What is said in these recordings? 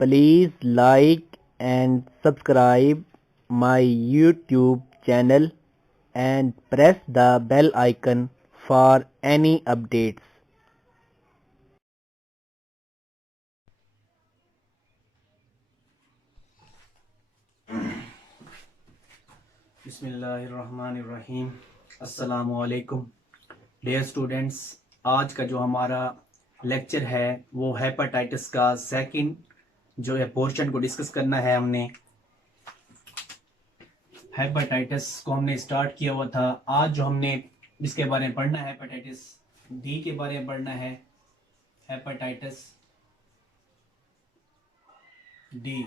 Please like and subscribe my YouTube channel and press the bell icon for any updates. बिस्मिल्लाहिर्रहमानिर्रहीम। अस्सलामुअलैकुम dear students, आज का जो हमारा लेक्चर है वो हेपेटाइटिस का सेकंड जो है पोर्शन को डिस्कस करना है। हमने हेपेटाइटिस को हमने स्टार्ट किया हुआ था। आज जो हमने इसके बारे में पढ़ना है, हेपेटाइटिस डी के बारे में पढ़ना है। हेपेटाइटिस डी,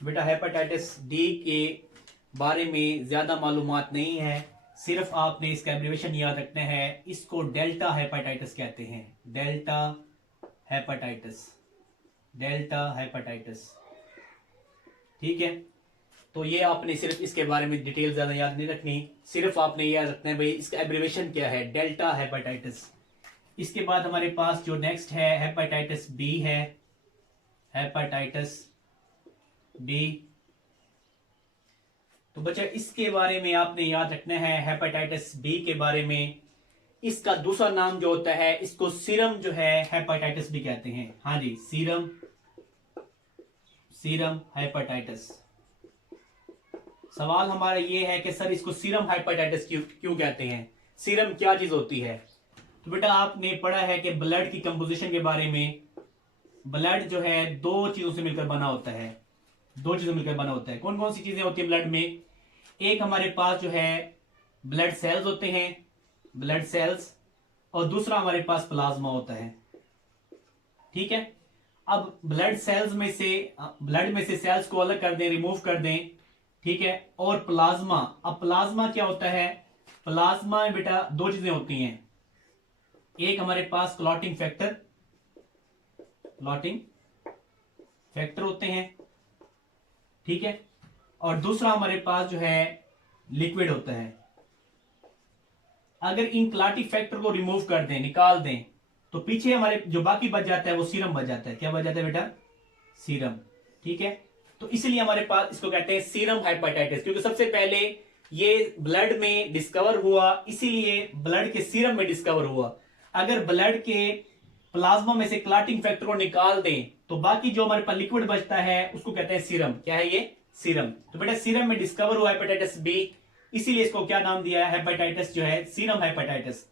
बेटा हेपेटाइटिस डी के बारे में ज़्यादा मालूमात नहीं है, सिर्फ आपने इसका एब्रीविएशन याद रखना है। इसको डेल्टा हेपेटाइटिस कहते हैं। डेल्टा हेपेटाइटिस, डेल्टा हेपेटाइटिस, ठीक है। तो ये आपने सिर्फ इसके बारे में डिटेल ज़्यादा याद नहीं रखनी, सिर्फ आपने याद रखना है भाई इसका एब्रीविएशन क्या है, डेल्टा हेपेटाइटिस। इसके बाद हमारे पास जो नेक्स्ट है हेपेटाइटिस बी है, हेपेटाइटिस बी। तो बच्चा इसके बारे में आपने याद रखना है, हेपेटाइटिस बी के बारे में। इसका दूसरा नाम जो होता है इसको सीरम जो है हेपेटाइटिस भी कहते हैं। हाँ जी, सीरम, सीरम हेपेटाइटिस। सवाल हमारा ये है कि सर इसको सीरम हेपेटाइटिस क्यों कहते हैं, सीरम क्या चीज होती है। तो बेटा आपने पढ़ा है कि ब्लड की कंपोजिशन के बारे में। ब्लड जो है दो चीजों से मिलकर बना होता है, दो चीजों मिलकर बना होता है। कौन कौन सी चीजें होती है ब्लड में? एक हमारे पास जो है ब्लड सेल्स होते हैं, ब्लड सेल्स, और दूसरा हमारे पास प्लाज्मा होता है, ठीक है। अब ब्लड सेल्स में से, ब्लड में से सेल्स को अलग कर दें, रिमूव कर दें, ठीक है। और प्लाज्मा, अब प्लाज्मा क्या होता है? प्लाज्मा में बेटा दो चीजें होती हैं। एक हमारे पास क्लॉटिंग फैक्टर, क्लॉटिंग फैक्टर होते हैं, ठीक है। और दूसरा हमारे पास जो है लिक्विड होता है। अगर इन क्लॉटिंग फैक्टर को रिमूव कर दें, निकाल दें, तो पीछे हमारे जो बाकी बच जाता है वो सीरम बच जाता है। क्या बच जाता है बेटा? सीरम, ठीक है। तो इसलिए हमारे पास इसको कहते हैं सीरम हेपेटाइटिस, क्योंकि सबसे पहले ये ब्लड में डिस्कवर हुआ, इसीलिए ब्लड के सीरम में डिस्कवर हुआ। अगर ब्लड के प्लाज्मा में से क्लॉटिंग फैक्टर को निकाल दें तो बाकी जो हमारे पास लिक्विड बचता है उसको कहते हैं सीरम। क्या है ये? सीरम। तो बेटा सीरम में डिस्कवर हुआ हेपेटाइटिस बी, इसीलिए इसको क्या नाम दिया है? हेपेटाइटिस जो है सीरम हेपेटाइटिस।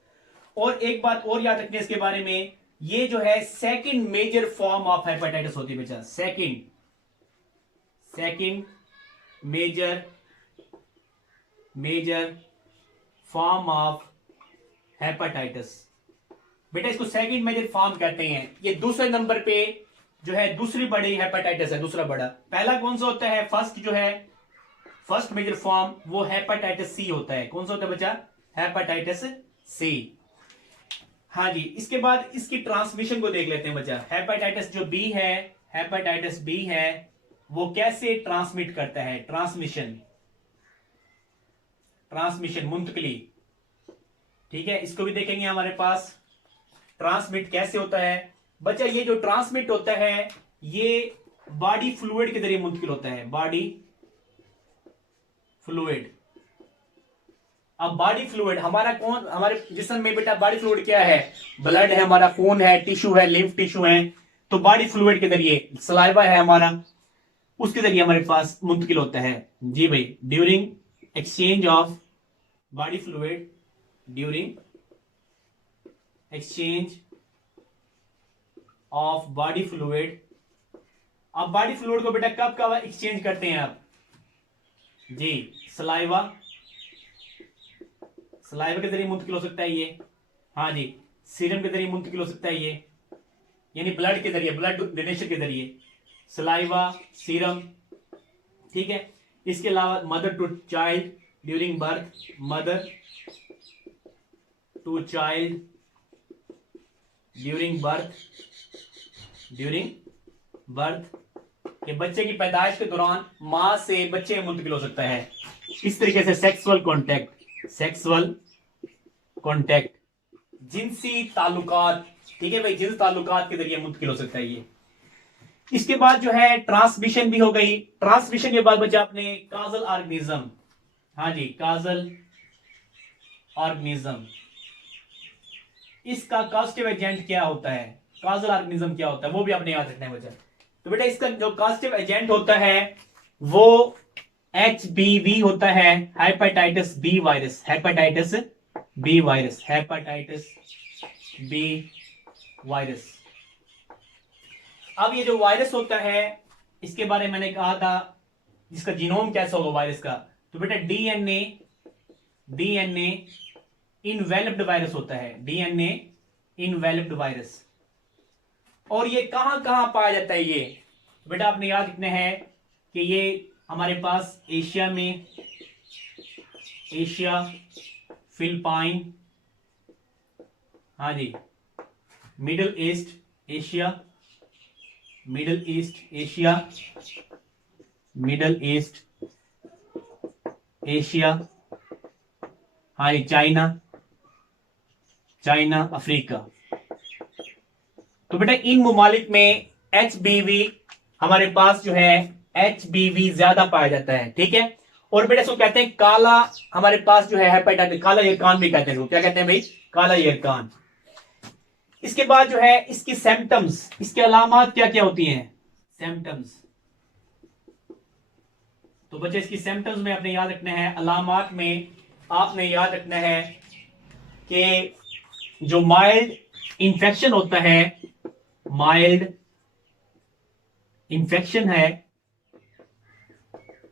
और एक बात और याद रखनी है इसके बारे में, ये जो है second major form of hepatitis होती है बेटा। Second, second major, major form of hepatitis. बेटा इसको सेकंड मेजर फॉर्म कहते हैं। ये दूसरे नंबर पे जो है दूसरी बड़ी हेपेटाइटिस है, दूसरा बड़ा। पहला कौन सा होता है? फर्स्ट जो है, फर्स्ट मेजर फॉर्म वो हेपेटाइटिस सी होता है। कौन सा होता है बच्चा? Hepatitis C. हाँ जी, इसके बाद इसकी ट्रांसमिशन को देख लेते हैं बच्चा। हेपेटाइटिस जो बी है, हेपेटाइटिस बी है, वो कैसे ट्रांसमिट करता है? ट्रांसमिशन, ट्रांसमिशन मुंतकली, ठीक है। इसको भी देखेंगे हमारे पास ट्रांसमिट कैसे होता है। बच्चा ये जो ट्रांसमिट होता है ये बॉडी फ्लूइड के जरिए मुंतकिल होता है, बॉडी फ्लूइड। अब बॉडी फ्लूइड हमारा कौन, हमारे जिस्म में बेटा बॉडी फ्लूइड क्या है? ब्लड है हमारा, खून है, टिश्यू है, लिम्फ टिश्यू है। तो बॉडी फ्लूइड के जरिए, सलाइवा है हमारा, उसके जरिए हमारे पास मुंतकिल होता है। जी भाई, during exchange of body fluid, during exchange of body fluid. अब बॉडी फ्लूइड को बेटा कब कब एक्सचेंज करते हैं आप? जी, सलाइवा, सलाइवा के जरिए मुंतकिल हो सकता है ये। हाँ जी, सीरम के जरिए मुंतकिल हो सकता है ये, यानी ब्लड के जरिए, ब्लड डोनेशन के जरिए, सलाइवा, सीरम, ठीक है। इसके अलावा mother to child during birth, mother to child during birth, during birth के बच्चे की पैदाइश के दौरान मां से बच्चे में मुंतकिल हो सकता है। इस तरीके से सेक्सुअल कॉन्टैक्ट, सेक्सुअल कॉन्टैक्ट, जिनसी ताल्लुकात, ठीक है भाई, जिनसी ताल्लुकात के जरिए मुंतकिल हो सकता है ये। इसके बाद जो है ट्रांसमिशन भी हो गई। ट्रांसमिशन के बाद बचा अपने काजल ऑर्गेनिज्म। हाँ जी, काजल ऑर्गेनिज्म, इसका कॉस्टिव एजेंट क्या होता है, काजल ऑर्गेनिज्म क्या होता है, वो भी आपने याद रखना है बच्चा। तो बेटा इसका जो कॉस्टिव एजेंट होता है वो HBV होता है, hepatitis B virus, hepatitis B virus, hepatitis B virus. अब ये जो वायरस होता है इसके बारे में मैंने कहा था जिसका जीनोम कैसा होगा वायरस का, तो बेटा डीएनए इनवेलप्ड वायरस होता है, डीएनए इनवेलप्ड वायरस। और ये कहां कहां पाया जाता है ये, बेटा आपने याद रखना है कि ये हमारे पास एशिया में, एशिया, फिलिपाइन, हाँ जी, middle east Asia, middle east Asia, middle east Asia, हाँ जी, चाइना, चाइना, अफ्रीका। तो बेटा इन ममालिक में HBV हमारे पास जो है HBV ज्यादा पाया जाता है, ठीक है। और बेटा इसको कहते हैं काला, हमारे पास जो है हेपेटाइटिस, काला यरकान भी कहते हैं, क्या कहते हैं भाई, काला यरकान। इसके बाद जो है इसकी सिम्टम्स, इसके अलामात क्या क्या होती हैं, सिम्टम्स। तो बच्चे इसकी सिम्टम्स में आपने याद रखना है, अलामात में आपने याद रखना है कि जो माइल्ड इंफेक्शन होता है, माइल्ड इंफेक्शन है,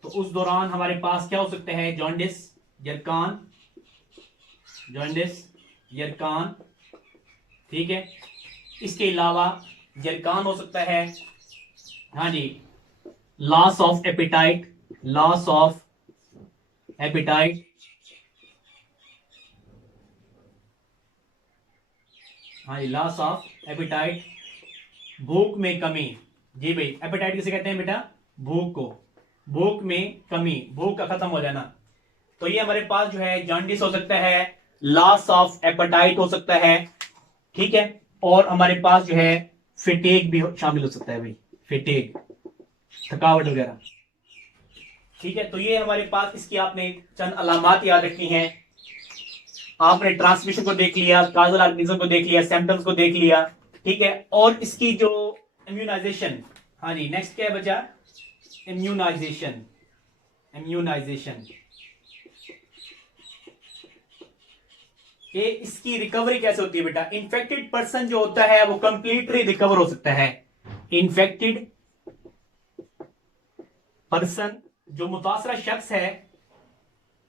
तो उस दौरान हमारे पास क्या हो सकता है, जॉन्डिस, यरकान, जॉन्डिस, यरकान, ठीक है। इसके अलावा यरकान हो सकता है, हाँ जी, loss of appetite, loss of appetite, हाँ जी, लॉस ऑफ एपिटाइट, भूख में कमी। जी भाई, एपिटाइट किसे कहते हैं बेटा, भूख को, भूख में कमी, भूख का खत्म हो जाना। तो ये हमारे पास जो है जॉन्डिस हो सकता है, लॉस ऑफ एपिटाइट हो सकता है, ठीक है। और हमारे पास जो है फिटेग भी शामिल हो सकता है भाई, फिटेग, थकावट वगैरह, ठीक है। तो ये हमारे पास इसकी आपने चंद अलामात याद रखनी है। आपने ट्रांसमिशन को देख लिया, काजल ऑर्गेनिज्म को देख लिया, सिम्टम्स को देख लिया, ठीक है। और इसकी जो इम्यूनाइजेशन, हाँ जी, नेक्स्ट क्या है बचा, इम्यूनाइजेशन, इम्यूनाइजेशन, ये इसकी रिकवरी कैसे होती है बेटा। इन्फेक्टेड पर्सन जो होता है वो कंप्लीटली रिकवर हो सकता है, इन्फेक्टेड पर्सन जो मुतासरा शख्स है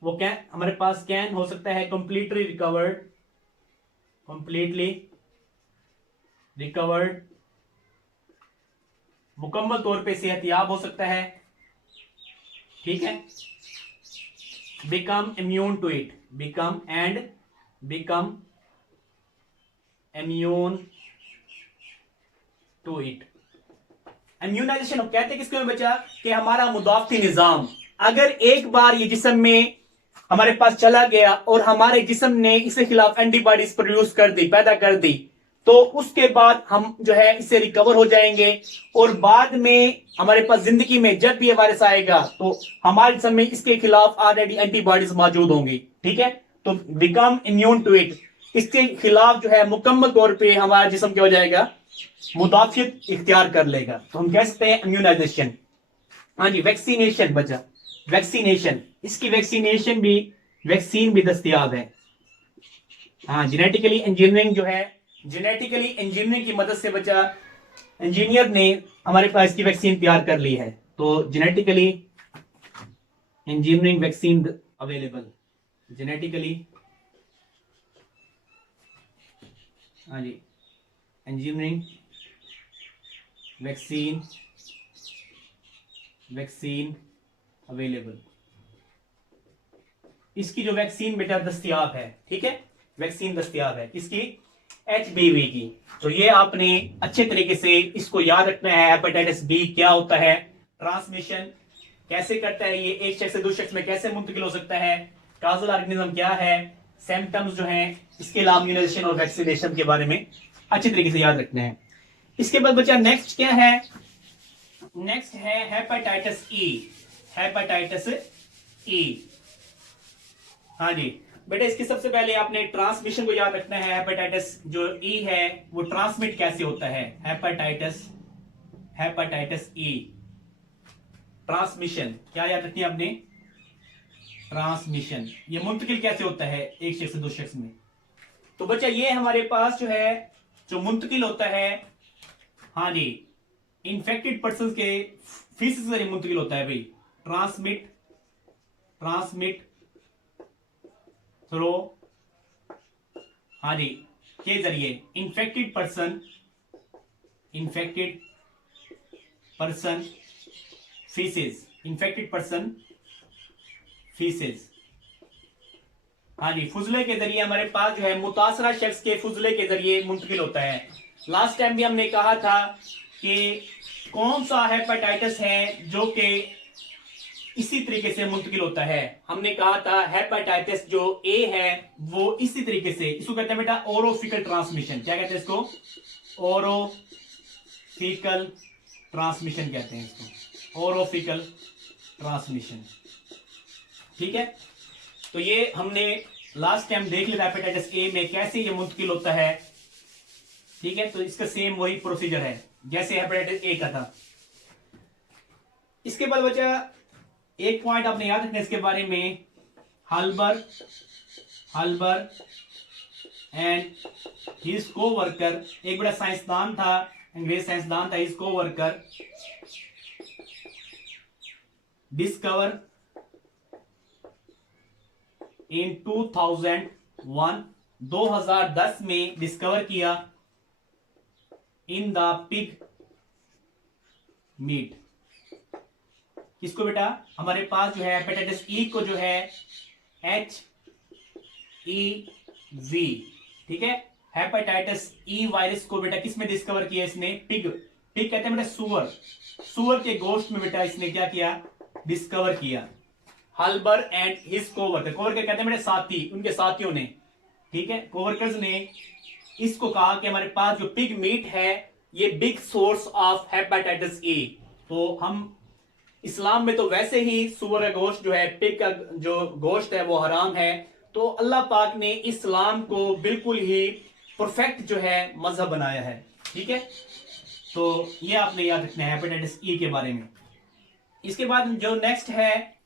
वो क्या हमारे पास कैन हो सकता है कंप्लीटली रिकवर्ड, कंप्लीटली रिकवर्ड, मुकम्मल तौर पे सेहतयाब हो सकता है, ठीक है। Become immune to it, become and become immune to it. Immunization कहते हैं किसको बचा, कि हमारा मुदाफती निजाम अगर एक बार ये जिस्म में हमारे पास चला गया और हमारे जिस्म ने इसके खिलाफ एंटीबॉडीज प्रोड्यूस कर दी, पैदा कर दी, तो उसके बाद हम जो है इससे रिकवर हो जाएंगे। और बाद में हमारे पास जिंदगी में जब भी ये वायरस आएगा तो हमारे जिस्म में इसके खिलाफ ऑलरेडी एंटीबॉडीज मौजूद होंगी, ठीक है। तो बिकम इम्यून टू इट, इसके खिलाफ जो है मुकम्मल तौर पर हमारा जिस्म क्या हो जाएगा, मुदाफियत इख्तियार कर लेगा। तो हम कह सकते हैं इम्यूनाइजेशन। हाँ जी, वैक्सीनेशन बचा, वैक्सीनेशन, इसकी वैक्सीनेशन भी, वैक्सीन भी दस्तयाब है। हाँ, जेनेटिकली इंजीनियरिंग जो है, जेनेटिकली इंजीनियरिंग की मदद से बचा इंजीनियर ने हमारे पास इसकी वैक्सीन तैयार कर ली है। तो genetically engineering vaccine available, genetically, हाँ जी, इंजीनियरिंग वैक्सीन, वैक्सीन अवेलेबल। इसकी जो वैक्सीन बेटा दस्तयाब है, ठीक है, वैक्सीन दस्तयाब है किसकी, HBV की। तो ये आपने अच्छे तरीके से इसको याद रखना है। हेपेटाइटिस बी क्या होता है, ट्रांसमिशन कैसे करता है, ये एक शख्स से दूसरे शख्स में कैसे मुंतकिल हो सकता है, काजल ऑर्गेनिज्म क्या है, सिम्टम्स जो हैं, इसके अलावा इम्यूनाइजेशन और वैक्सीनेशन के बारे में अच्छे तरीके से याद रखना है। इसके बाद बच्चा नेक्स्ट क्या है, नेक्स्ट है हेपेटाइटिस ई। हेपेटाइटिस ई, हाँ जी बेटा, इसकी सबसे पहले आपने ट्रांसमिशन को याद रखना है। हेपेटाइटिस जो ई है वो ट्रांसमिट कैसे होता है? हेपेटाइटिस, हेपेटाइटिस ई ट्रांसमिशन क्या याद रखनी है आपने? ट्रांसमिशन, ये मुंतकिल कैसे होता है एक शख्स से दूसरे शख्स में? तो बच्चा ये हमारे पास जो है जो मुंतकिल होता है, हाँ जी, इन्फेक्टेड पर्सन के फीस से मुंतकिल होता है भाई। ट्रांसमिट, ट्रांसमिट थ्रो, हाँ जी, के जरिए infected person, infected person faeces, infected person faeces, हाँ जी, फुजले के जरिए हमारे पास जो है मुतासरा शख्स के फुजले के जरिए मुंतकिल होता है। लास्ट टाइम भी हमने कहा था कि कौन सा हेपेटाइटिस है जो कि इसी तरीके से मुंतकिल होता है। हमने कहा था हेपेटाइटिस जो ए है वो इसी तरीके से, इसको कहते हैं बेटा ओरोफिकल ट्रांसमिशन। क्या कहते हैं इसको? ओरोफिकल ट्रांसमिशन कहते हैं इसको, ओरोफिकल ट्रांसमिशन। ठीक है, तो ये हमने लास्ट टाइम देख लिया हेपेटाइटिस ए में कैसे ये मुंतकिल होता है। ठीक है, तो इसका सेम वही प्रोसीजर है जैसे हेपेटाइटिस ए का था। इसके बाद बचा एक पॉइंट आपने याद रखना इसके बारे में, हल्बर, हल्बर एंड हिज को वर्कर, एक बड़ा साइंसदान था, अंग्रेज साइंसदान था, हिज को वर्कर डिस्कवर इन 2001, 2010 में डिस्कवर किया इन द पिग मीट। किसको बेटा? हमारे पास जो है हेपेटाइटिस ई को जो है HIV, ठीक है, हेपेटाइटिस ई वायरस को बेटा किस में डिस्कवर किया इसने? पिग, पिग कहते हैं बेटा सुअर, सुअर के गोश्त में बेटा इसने क्या किया? डिस्कवर किया। हल्बर एंड हिज कोवर्कर, कोवर्कर कहते हैं मेरे साथी, उनके साथियों ने, ठीक है, कोवर्कर्स ने इसको कहा कि हमारे पास जो पिग मीट है ये big source of hepatitis E. तो हम इस्लाम में तो वैसे ही सुअर का गोश्त जो है, पिग का जो गोश्त है वो हराम है, तो अल्लाह पाक ने इस्लाम को बिल्कुल ही परफेक्ट जो है मजहब बनाया है। ठीक है, तो ये आपने याद रखना है हेपेटाइटिस ई के बारे में। इसके बाद जो नेक्स्ट है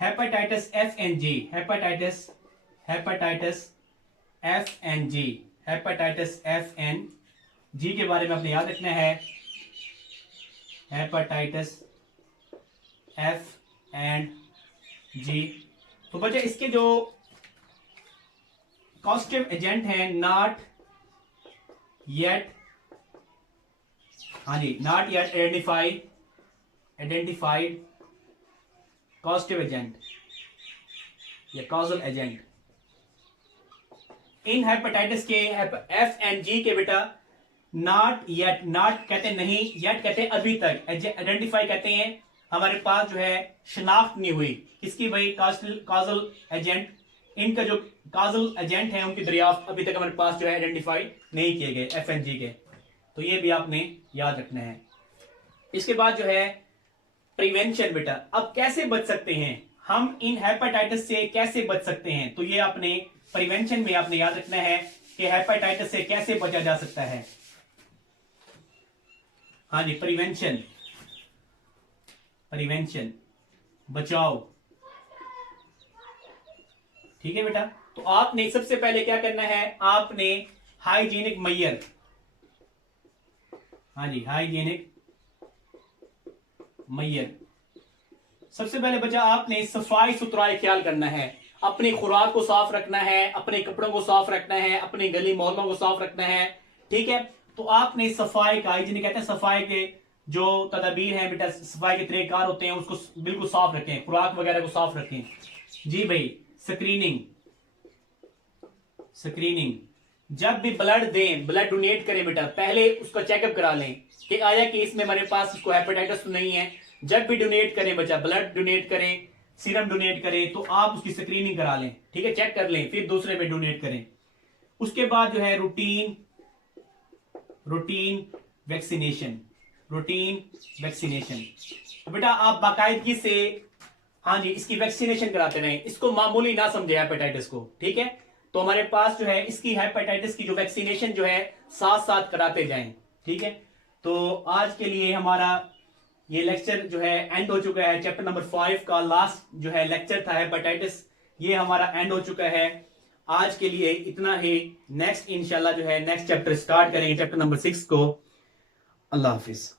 hepatitis FNG, hepatitis, hepatitis FNG, hepatitis FNG के बारे में आपने याद रखना है। हेपेटाइटिस FNG, तो बच्चे इसके जो कॉस्टिव एजेंट हैं, नॉट येट, हाँ जी, not yet identified causative agent या कॉजल एजेंट इन हेपेटाइटिस के FNG के बेटा नॉट येट, नॉट कहते नहीं, येट कहते अभी तक, आइडेंटिफाई कहते हैं हमारे पास जो है शिनाख्त नहीं हुई किसकी भाई? काजल एजेंट, इनका जो काजल एजेंट है उनकी दरियाफ्त अभी तक हमारे पास जो है आइडेंटिफाई नहीं किए गए FNG के, तो ये भी आपने याद रखना है। इसके बाद जो है प्रिवेंशन बेटा, अब कैसे बच सकते हैं हम इन हेपेटाइटिस से, कैसे बच सकते हैं? तो ये आपने प्रिवेंशन में आपने याद रखना है कि हेपेटाइटिस से कैसे बचा जा सकता है। हाँ जी, प्रिवेंशन, प्रिवेंशन बचाओ। ठीक है बेटा, तो आपने सबसे पहले क्या करना है? आपने हाइजीनिक मैयर, हाँ जी, हाइजीनिक मैयर, सबसे पहले बच्चा आपने सफाई सुथराई ख्याल करना है, अपनी खुराक को साफ रखना है, अपने कपड़ों को साफ रखना है, अपनी गली मोहल्लों को साफ रखना है। ठीक है, तो आपने सफाई का, हाइजीनिक कहते हैं सफाई के जो तदाबीर हैं बेटा, सफाई के तरीकेकार होते हैं, उसको बिल्कुल साफ रखें, खुराक वगैरह को साफ रखें। जी भाई, स्क्रीनिंग, स्क्रीनिंग, जब भी ब्लड दें, ब्लड डोनेट करें बेटा, पहले उसका चेकअप करा लें कि आया कि इसमें हमारे पास इसको हेपेटाइटिस तो नहीं है। जब भी डोनेट करें बच्चा, ब्लड डोनेट करें, सीरम डोनेट करें, तो आप उसकी स्क्रीनिंग करा लें, ठीक है, चेक कर लें, फिर दूसरे पे डोनेट करें। उसके बाद जो है routine, routine vaccination, routine vaccination. तो बेटा आप बाकायदगी से हाँ जी इसकी वैक्सीनेशन कराते रहें, इसको मामूली ना समझे हेपेटाइटिस को, ठीक है। तो हमारे पास जो है इसकी हेपेटाइटिस की जो वैक्सीनेशन जो है साथ साथ कराते जाएं, ठीक है। तो आज के लिए हमारा ये लेक्चर जो है एंड हो चुका है। चैप्टर नंबर 5 का लास्ट जो है लेक्चर था हेपेटाइटिस, ये हमारा एंड हो चुका है। आज के लिए इतना ही। नेक्स्ट इंशाल्लाह जो है नेक्स्ट चैप्टर स्टार्ट करेंगे, चैप्टर नंबर 6 को। अल्लाह हाफिज।